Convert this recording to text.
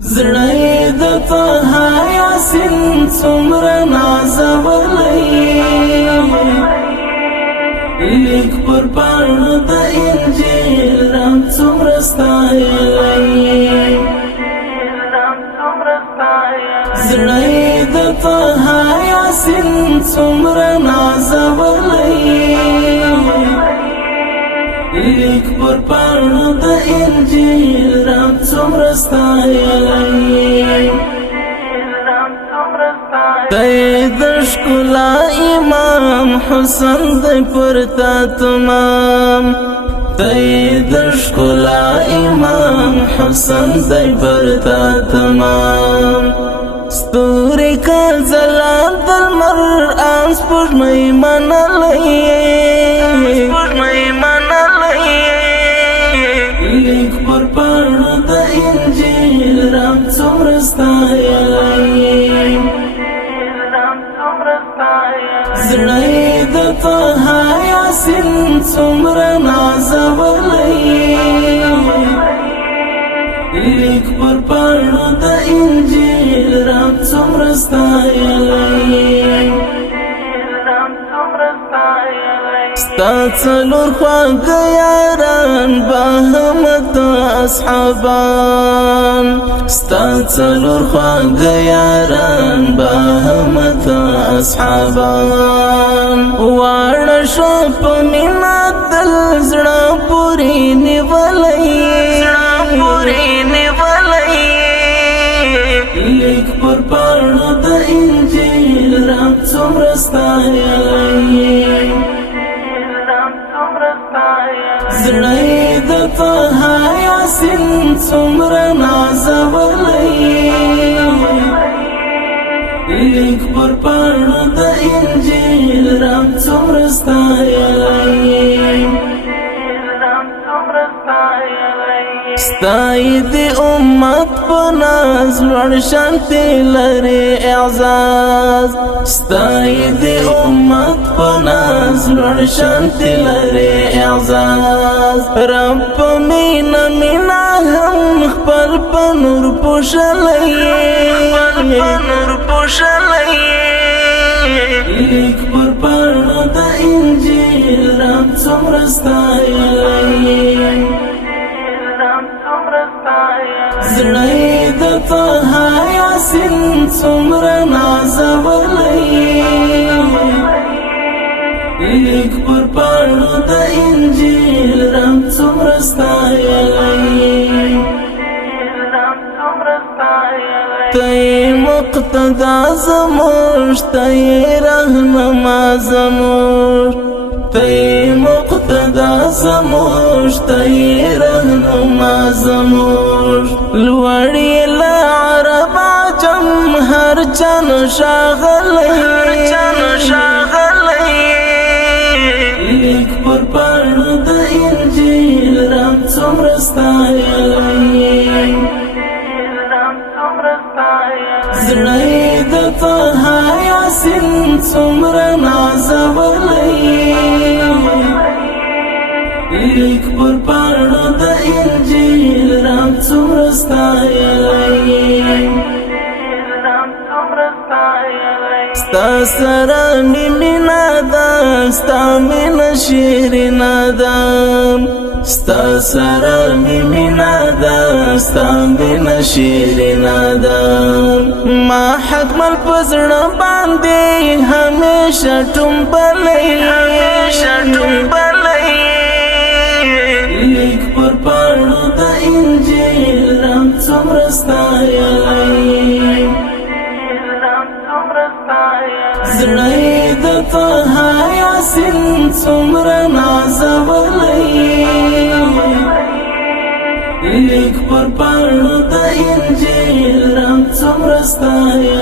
زړه د طه یاسین څومره نازولی لیک پر پاڼه د انجیل رنګ څومره ستایلی زړه د طه یاسین څومره نازولی لیک پر پاڼه د انجیل رنګ څومره ستایلی دی د ښکلا امام حسن دی پر تا تمام دی د ښکلا امام حسن دی پر تا تمام ستوري که ځلانده د لمر ان سپوږمۍ منلی لیک پر پاڼه د انجیل رنګ څومره ستایلی زړه د طه یاسین څومره نازولی لیک پر پاڼه د انجیل رنګ څومره ستایلی ستا څلور خواږه یاران باهمت اصحابان ستا څلور خواږه یاران باهمت اصحابان واړه شو په مینه دل زړه پورې نیولی لیک پر پاڼه د انجیل رنګ څومره ستایلی زړه د طه یاسین څومره نازولی لیک پر پاڼه د انجیل رنګ څومره ستایلی ستای دی امت په ناز لوړ شانتی لري اعزاز ستای دی امت په ناز لوړ شانتی لري اعزاز رب په مینا مینا هم خپل په نور پوښلی لیک پر پاڼه د انجیل رنګ څومره ستایلی زړه د طه یاسین څومره نازولی لیک پر پاڼه د انجیل رنګ څومره ستایلی تی مقتدا زموږ تی رهنما زموږ تی مقتدا زموږ تی رهنما زموږ لوړی له عرب عجم هر چن ښاغلی لیک پر پاڼه د انجیل رنګ څومره ستایلی زړه د طه یاسین څومره نازولی لیک پر پاڼه د انجیل رنګ څومره ستایلی ستا سره می مینه ده ستا مینه شیرینه ده ستا سره می مینه ده ستا مینه شیرینه ده ما حتمل په زړه باندې همیشه ټومبلی لیک پر پاڼه د انجیل رنګ څومره ستایلی زړه د طه یاسین څومره نازولی لیک پر پاڼه د انجیل رنګ څومره ستایلی